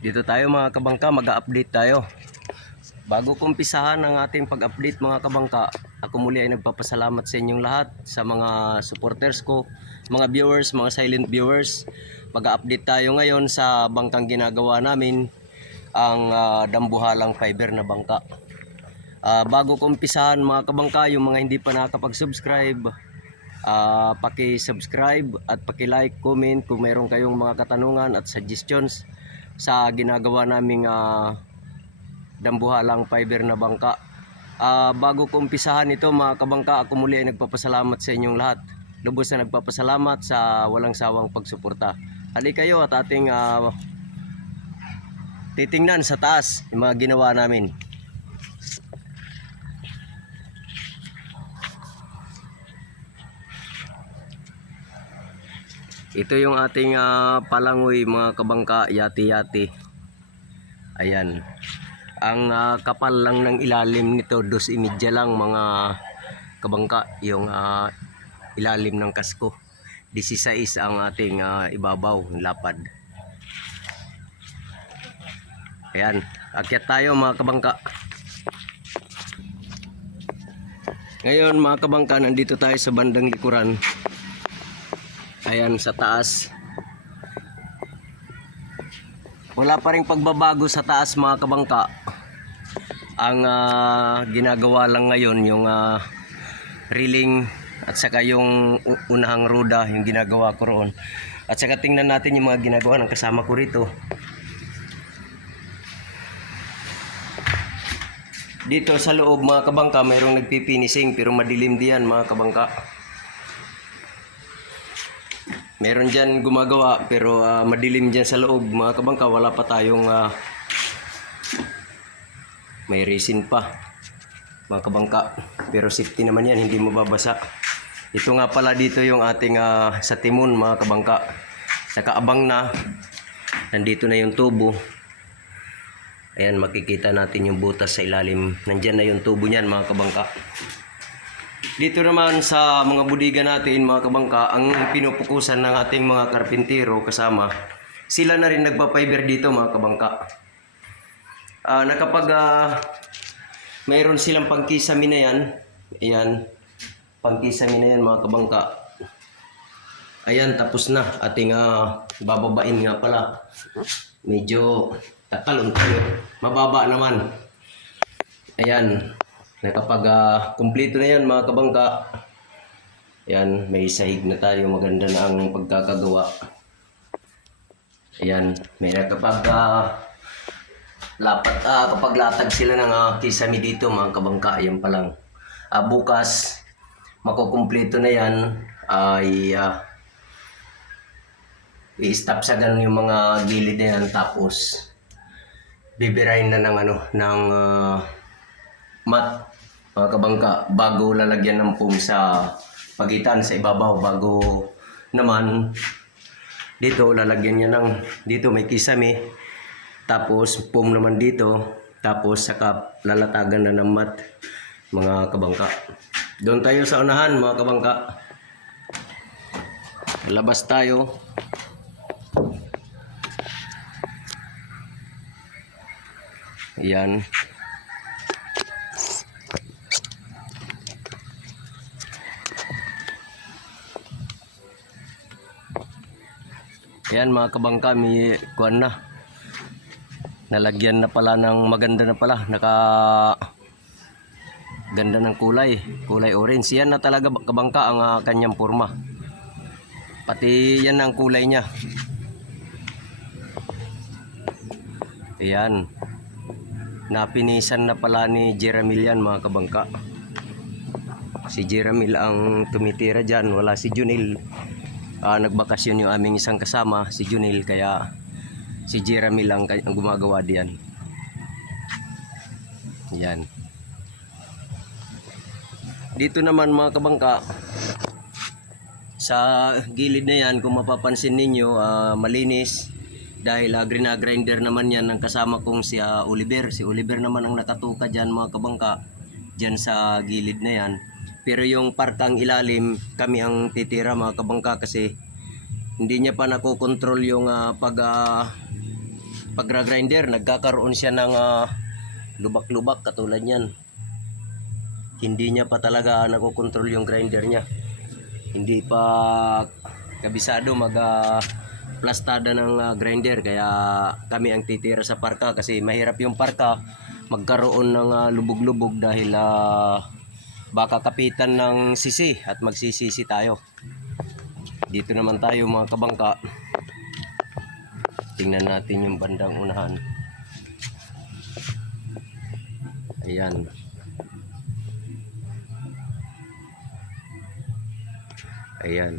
Dito tayo mga kabangka, mag-update tayo. Bago kumpisahan ang ating pag-update mga kabangka, ako muli ay nagpapasalamat sa inyong lahat, sa mga supporters ko, mga viewers, mga silent viewers. Mag-update tayo ngayon sa bangkang ginagawa namin, ang ah, dambuhalang fiber na bangka. Ah, bago kumpisahan mga kabangka, yung mga hindi pa nakakapag-subscribe, ah paki-subscribe at paki-like, comment kung meron kayong mga katanungan at suggestions sa ginagawa naming ah, dambuhalang fiber na bangka. Ah, bago ko umpisahan ito mga kabangka, ako muli ay nagpapasalamat sa inyong lahat. Lubos na nagpapasalamat sa walang sawang pagsuporta. Hali kayo at ating ah, titingnan sa taas yung mga ginawa namin. Ito yung ating ah, palangoy mga kabangka, yati-yati. Ayan. Ang ah, kapal lang ng ilalim nito, dos imidya lang mga kabangka, yung ah, ilalim ng kasko. 16 ang ating ah, ibabaw, lapad. Ayan, akyat tayo mga kabangka. Ngayon mga kabangka, nandito tayo sa bandang likuran. Ayan sa taas. Wala pa rin pagbabago sa taas mga kabangka. Ang ah, ginagawa lang ngayon yung ah, reeling at saka yung unahang ruda yung ginagawa ko roon. At saka tingnan natin yung mga ginagawa ng kasama ko rito. Dito sa loob mga kabangka mayroong nagpipinising pero madilim diyan mga kabangka. Meron dyan gumagawa pero ah, madilim dyan sa loob mga kabangka. Wala pa tayong ah, may resin pa mga kabangka. Pero safety naman yan hindi mababasa. Ito nga pala dito yung ating ah, sa timon mga kabangka. Nakaabang na. Nandito na yung tubo. Ayan makikita natin yung butas sa ilalim. Nandyan na yung tubo niyan mga kabangka dito naman sa mga budiga natin, mga kabangka, ang pinupukusan ng ating mga karpintero kasama, sila na rin nagpa-fiber dito, mga kabangka. Ah, nakapag ah, mayroon silang pangkisami na yan, ayan, pangkisami na yan, mga kabangka. Ayan, tapos na. Ating ah, bababain nga pala. Medyo tatalon tayo. Mababa naman. Ayan. Nakapag ah, kumpleto na yan mga kabangka. Ayan, may sahig na tayo. Maganda na ang pagkakagawa. Ayan, may nakapag ah, lapat, ah, kapag latag sila ng ah, kisame dito mga kabangka. Ayan pa lang. Ah, bukas, makukumpleto na yan. Ay, ah, i-stop sa ganun yung mga gilid na yan. Tapos, bibirahin na ng ano, ng ah, mat mga kabangka bago lalagyan ng foam sa pagitan sa ibabaw bago naman dito lalagyan niya ng dito may kisame tapos foam naman dito tapos saka lalatagan na ng mat mga kabangka. Doon tayo sa unahan mga kabangka. Labas tayo. Yan Ayan mga kabangka, may kuan na. Nalagyan na pala ng maganda na pala. Naka ganda ng kulay. Kulay orange. Yan na talaga kabangka ang ah, kanyang forma. Pati yan ang kulay niya. Ayan. Napinisan na pala ni Jeramil yan mga kabangka. Si Jeramil ang tumitira dyan. Wala si Junil ah, nagbakasyon yung aming isang kasama, si Junil, kaya si Jeremy lang ang gumagawa diyan. Yan. Dito naman mga kabangka, sa gilid na yan, kung mapapansin ninyo, ah, malinis. Dahil uh, grinder naman yan ng kasama kong si ah, Oliver. Si Oliver naman ang nakatuka dyan mga kabangka, dyan sa gilid na yan. Pero yung parkang ilalim, kami ang titira mga kabangka kasi hindi niya pa nakokontrol yung ah, pag ah, pag-grinder, nagkakaroon siya ng ah, lubak-lubak katulad yan. Hindi niya pa talaga nakokontrol yung grinder niya. Hindi pa kabisado mag ah, plastada ng ah, grinder kaya kami ang titira sa parka kasi mahirap yung parka magkaroon ng ah, lubog-lubog dahil ah, baka kapitan ng sisi at magsisisi tayo. Dito naman tayo mga kabangka. Tingnan natin yung bandang unahan. Ayan. Ayan.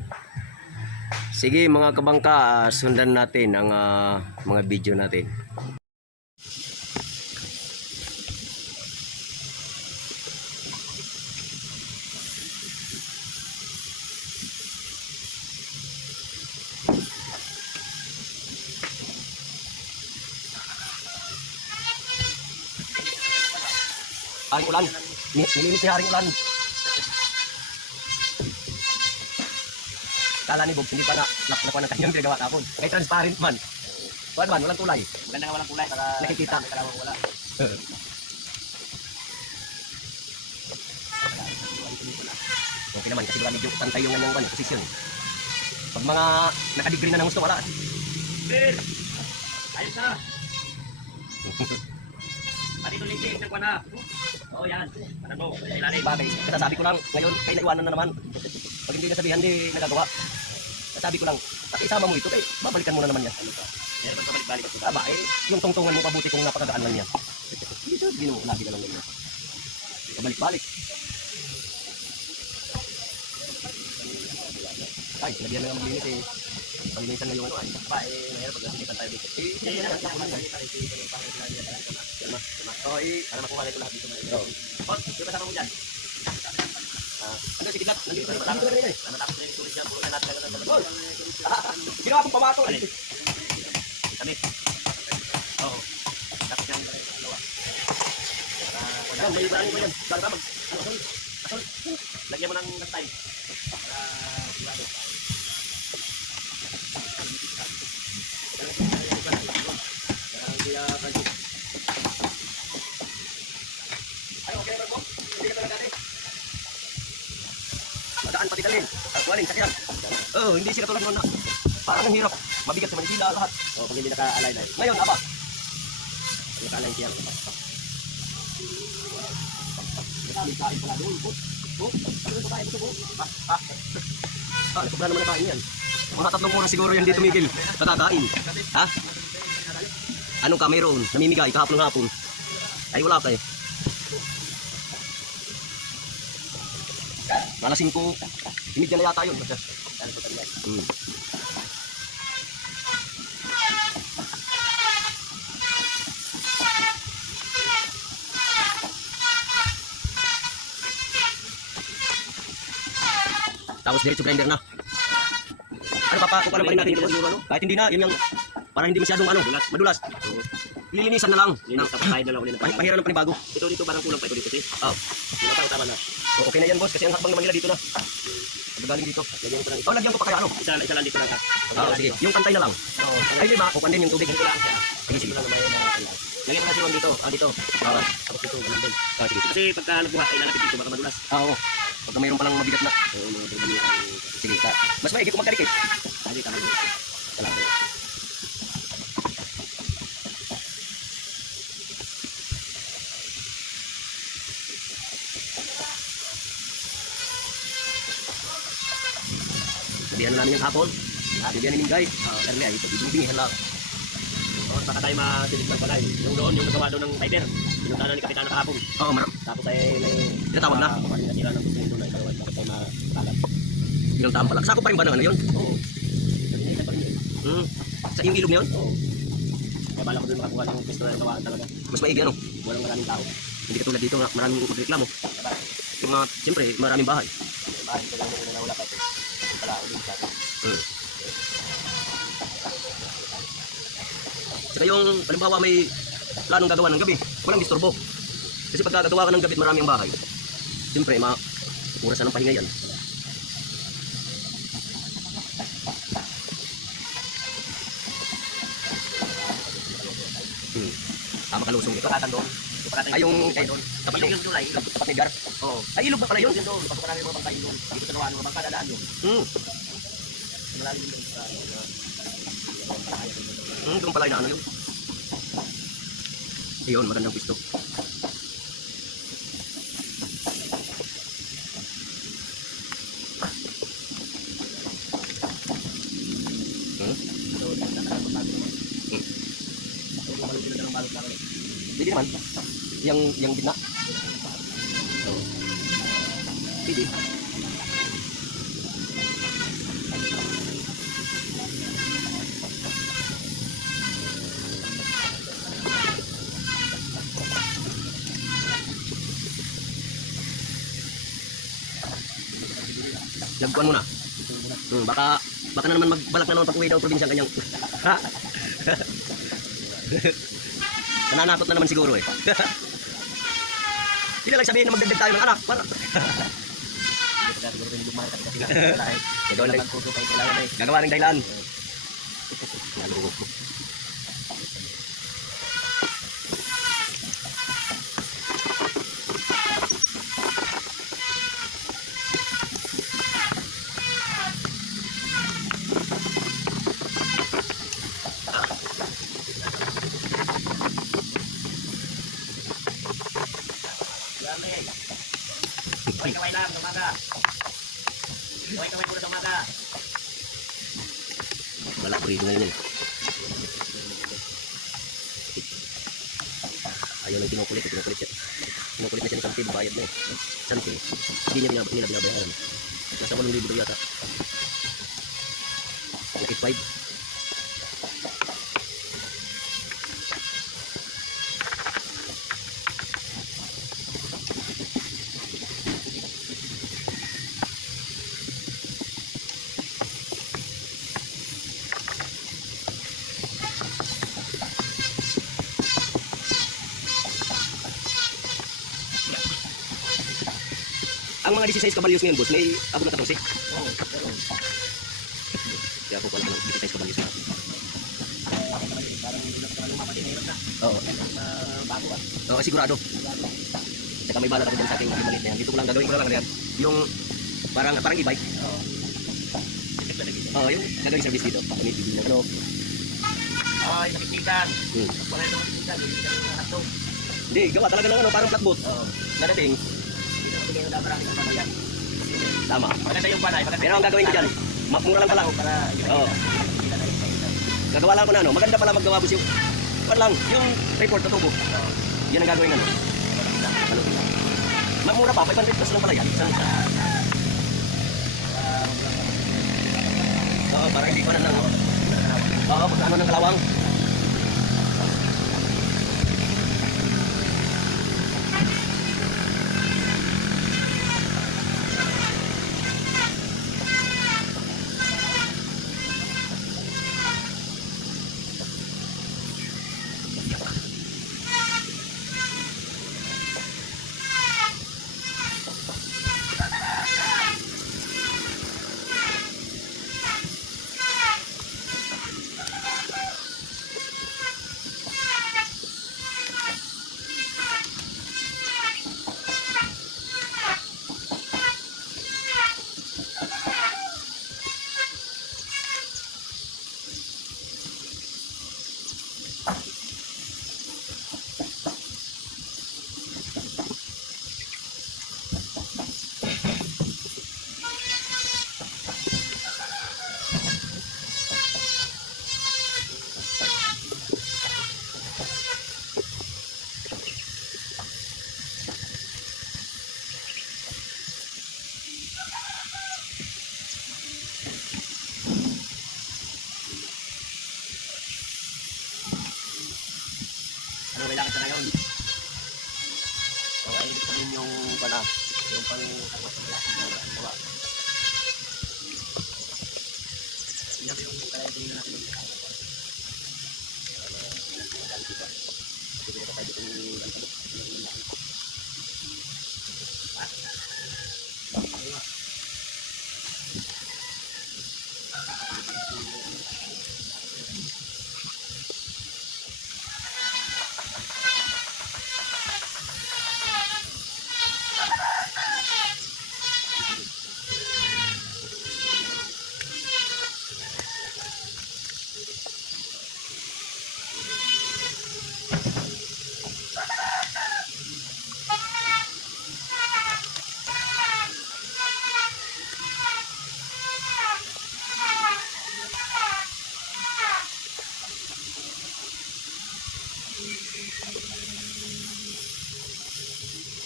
Sige mga kabangka, ah, sundan natin ang ah, mga video natin. Ay, ulan. Ni- Nilinis ni Haring ulan. Kala ni Bob, hindi pa na nakuha ng kanyang ginagawa tapon. Kay transparent man. Kuan man, walang kulay. Maganda nga walang kulay para Nakikita. kalawang wala. Okay naman, kasi baka medyo pantay yung kanyang ano, posisyon. Pag mga nakadegree na ng gusto, wala. Ben! Ayos na! Pati ito liglig, nagwa na. Oo yan. Ano mo? Ilalim. Bagay, kasasabi ko lang, ngayon, kay naiwanan na naman. Pag hindi nasabihan, di nagagawa. Kasabi ko lang, pati isama mo ito, eh, babalikan mo na naman yan. Ano ka? Meron pa balik-balik. Aba, eh, yung tungtungan mo pabuti kung napakagaan lang yan. Hindi hindi mo, lagi ka lang ganyan. Pabalik-balik. Ay, sinabihan na nga maglinis eh. Palinisan na yung ano ay. Ba, eh, mahirap pag nasikitan tayo dito. Eh, Eh, yan na, yan, yan na. Oh, eh, Para makuha nito lahat dito. oh. Oh, di ba sama mo dyan? Ano, sige lang. Na nandito na rin eh. matapos na yung tulis dyan, puro na natin Hoy! Ginawa kong pamato. Alin? Kami. Oo. Tapos yan, dalawa. Para, Yan, may ano ba yan? Para mag, ano, lagyan mo ng time. Ay, okay naman po. Hindi ka talaga eh. Magaan pati dalhin. Ang kuwaling, sakyan. Oo, oh, hindi sila tulad noon na. Parang ang hirap. Mabigat sa Manila lahat. Oh, pag hindi naka-align na. Ngayon, aba. Naka-align siya. May kain pala doon. Oh, oh, ano ito kain ito po? Ah, ah. Ah, sobra naman na kain yan. Mga tatlong oras siguro yan dito, Miguel. Nakakain. Ha? Anong ka mayroon? Namimigay kahapon ng hapon. Ay, wala kayo. Malasing ko. Imidya na yata yun. Hmm. Tapos diretso grinder na. Ano papakuha lang pa rin natin ito? Kahit hindi na, yun yung para hindi masyadong ano, madulas. Lilinisan na lang. Linis, tapos tayo na lang ulit. Pah pahiran ng panibago. Ito dito parang kulang pa ito dito, sis. Oh. Yung tama, tama na. So, okay na yan boss kasi ang hakbang naman nila dito na. Magaling dito. Lagyan ko lang ito. Oh, lagyan ko pa kaya ano? Isa, isa lang dito lang. Ah, sige. Yung pantay na lang. Oo. Ay, di ba? Kukuha din yung tubig. Dito lang. Sige, sige. Dito. Lagyan ko yung dito. Ah, dito. Ah, Tapos dito, ganun din. ah, sige. Kasi pagka nagbuhat ay lalapit dito, baka madulas. Ah, oo. Pagka mayroon palang mabigat na. Oo, mga. Sige, ka. Mas maigi kung magkarikit. Ay, tama. Salamat. Namin yung hapon. Sabihan namin guys. Ah, karli ay ito. Bibingihan lang. Oo, baka tayo masilig lang pala. eh. Yung doon, yung nagawa doon ng fiber. Pinunta na ni Kapitana kahapon. Oo, mar. Tapos ay may... Tinatawag na? Kung ano nasira ng gusto doon ay kalawad. Bakit tayo makalat? Ilang taon pala. Sako pa rin ba ng ano yun? Oo. Pa rin yun. Hmm. Sa yung ilog na yun? Oo. Kaya bala ko doon makakuha ng pwesto na gawa talaga. Mas maigi ano? Walang maraming tao. Hindi katulad dito na maraming magreklamo. Yung mga, siyempre, maraming bahay. Bahay ko lang na wala pa ito. Wala ako din sa akin. Hmm. Saka yung, halimbawa may planong gagawa ng gabi, walang disturbo. Kasi pag gagawa ka ng gabi marami ang bahay, siyempre, ma orasan ng pahinga yan. Hmm. Ah, makalusong ito. Pakatan doon. Ay, yung, ay, doon. tapat Ilog ni, yun doon ay. tapat ni Gar. Oo. Ay, ilog ba pala yun? Ilog yun doon. Pasok namin mga bangka yun doon. Dito sa Nawaan, mga bangka dadaan doon. Hmm. Malalim doon sa... Hmm, doon pala yung ano yun. Ayun, magandang pisto. Hmm? Pwede naman. Yang yang gitna. Oh. Pwede. Lagpuan muna. Hmm, baka baka na naman magbalak na naman pag uwi daw probinsya ang kanyang. Ha? Nananakot na naman siguro eh. Hindi lang sabihin na magdagdag tayo ng anak. Para. Gagawa ng dahilan. Naloko ko. Kaway-kaway lang, umaga. Kaway-kaway muna umaga. Rin ngayon. Ayaw lang kinukulit, kinukulit siya. Kinukulit na siya ng santi, bayad na eh. Santi. Hindi niya binab nila binabayaran. Nasa 8,000 daw yata. Nakit 5. Mga 16 kabalyos ngayon, boss, may abot na 14. Oo, pero Kaya ako pala ng 16 kabalyos na. Oo. Bago ah. Oo, sigurado. Saka may balat ako dyan sa aking mga maliit na yan. Dito ko lang gagawin ko lang yan. Yung parang parang e-bike. Oo. Oo, yung gagawin service dito. Ng ano. Ay, nakikita. Hmm. Wala nang nakikita. Hindi ka nang nakakto. Hindi, gawa talaga ng ano, parang flatboat. Oo. Nadating, Matigay na marami ng pamilya. tama. Maganda yung panay. Maganda Pero ang gagawin ko dyan, mura lang pala. Para Oo. Gagawa lang ko na ano, maganda pala maggawa boss yung, pan lang, yung report na tubo. Yan ang gagawin ano. Magmura pa, 500 pesos lang pala yan. Isang isa. Oo, parang hindi ko na lang. Oo, kung ano ng kalawang.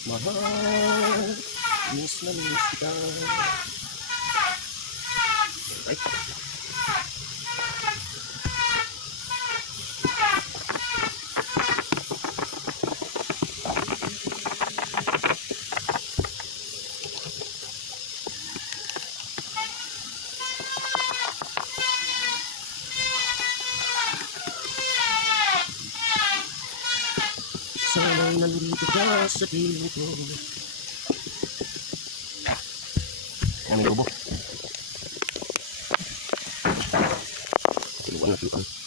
Mahal, miss na miss ka. Sa ko. Yan, may lobo. Tiluan na tiluan.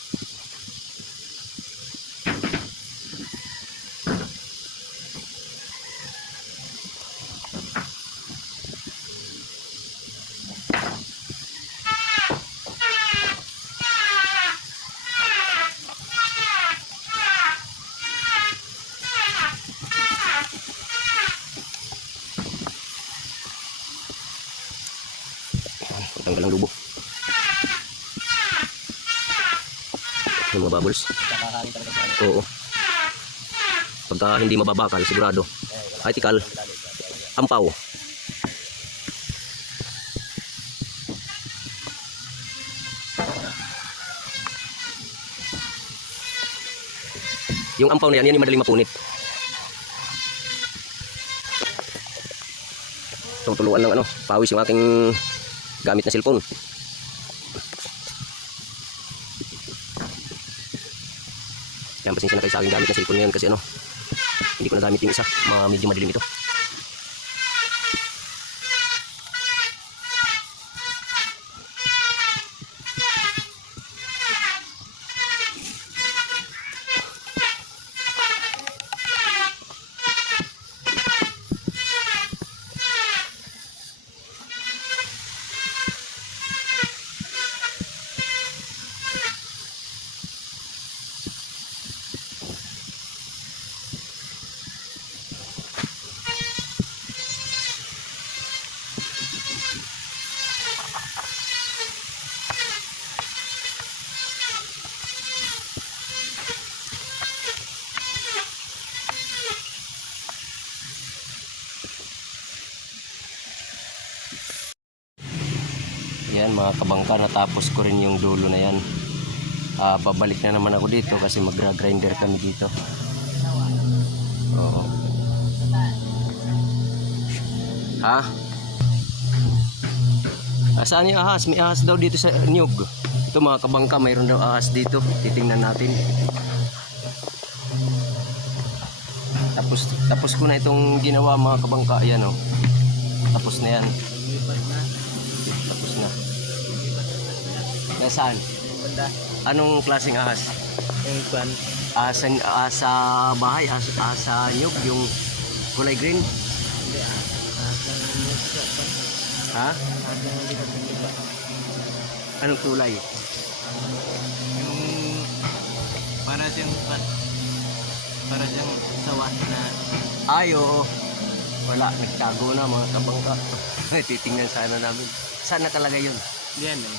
Bubbles. Oo. Pagka hindi mababakal, sigurado. Ay, tikal. Ampaw. Yung ampaw na yan, yan yung madaling mapunit. Tutuluan ng ano, pawis yung aking gamit na cellphone. Pasensya na kayo sa aking gamit na cellphone ngayon kasi ano, hindi ko nagamit yung isa. Mga medyo madilim ito. Yan mga kabangka, natapos ko rin yung dulo na yan. Ah, babalik na naman ako dito kasi magra-grinder kami dito. Oo. Ha? Asaan yung ahas? May ahas daw dito sa Nyug. Ito mga kabangka, mayroon daw ahas dito. Titingnan natin. Tapos tapos ko na itong ginawa mga kabangka. Ayan oh. Tapos na yan. Tapos na. Nasaan? Banda. Anong klaseng ahas? Yung kwan. Ahas, ahas sa bahay, ahas, ahas sa nyug, yung kulay green. Hindi ah. Ha? Anong kulay? Yung para siyang. Para siyang sawas na Ay, oo. Wala, nagtago na mga kabangka. Titingnan sana namin. Saan nakalagay yun? Diyan eh.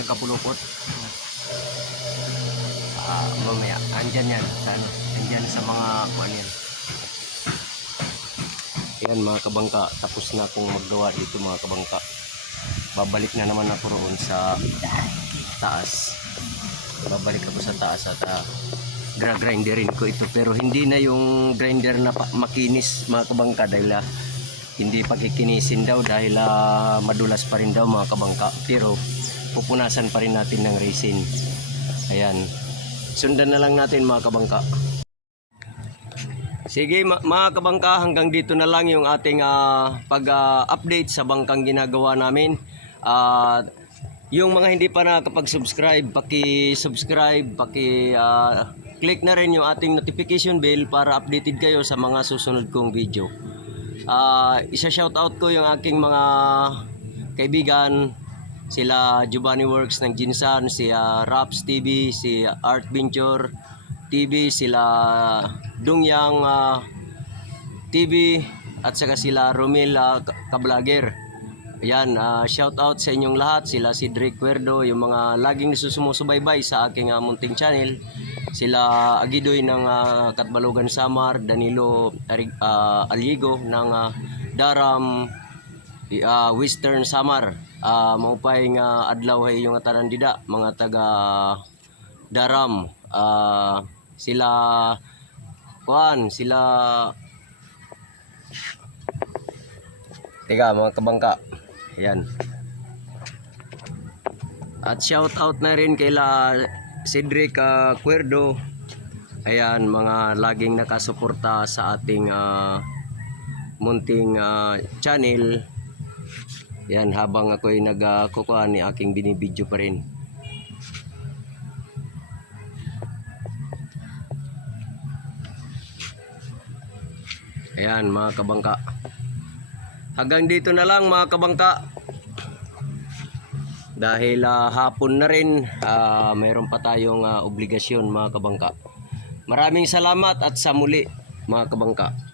Nagkapulupot. Ah, mamaya. Andyan yan. Sa? Andyan sa mga kuan yan. Yan mga kabangka. Tapos na akong maggawa dito mga kabangka. Babalik na naman ako roon sa taas. Babalik ako sa taas at uh, gra-grinderin ko ito. Pero hindi na yung grinder na makinis mga kabangka dahil ah, hindi pagkikinisin daw dahil ah, madulas pa rin daw mga kabangka. Pero pupunasan pa rin natin ng resin. Ayan. Sundan na lang natin mga kabangka. Sige mga kabangka, hanggang dito na lang yung ating ah, pag-update sa bangkang ginagawa namin. At yung mga hindi pa nakakapag-subscribe, paki-subscribe, paki ah, click na rin yung ating notification bell para updated kayo sa mga susunod kong video. Ah, isa shout out ko yung aking mga kaibigan sila Giovanni Works ng Jinsan, si ah, Raps TV, si Art Venture TV, sila Dungyang ah, TV at saka sila Romel uh, Kablager. Ayan, ah, shout out sa inyong lahat, sila si Drake Cuerdo, yung mga laging sumusumusubaybay sa aking ah, munting channel. sila Agidoy ng ah, Katbalogan Samar, Danilo ah, Aliego ng ah, Daram ah, Western Samar. Uh, maupay nga adlaw hay yung tanan dida mga taga Daram. Ah, sila kuan sila Teka mga kabangka. Yan. At shout out na rin kaila Cedric uh, Cuerdo. Ayan, mga laging nakasuporta sa ating ah, munting ah, channel. Yan, habang ako'y nagkukuha ni aking binibidyo pa rin. Ayan, mga kabangka. Hanggang dito na lang mga kabangka. Dahil ah, hapon na rin, ah, mayroon pa tayong ah, obligasyon mga kabangka. Maraming salamat at sa muli mga kabangka.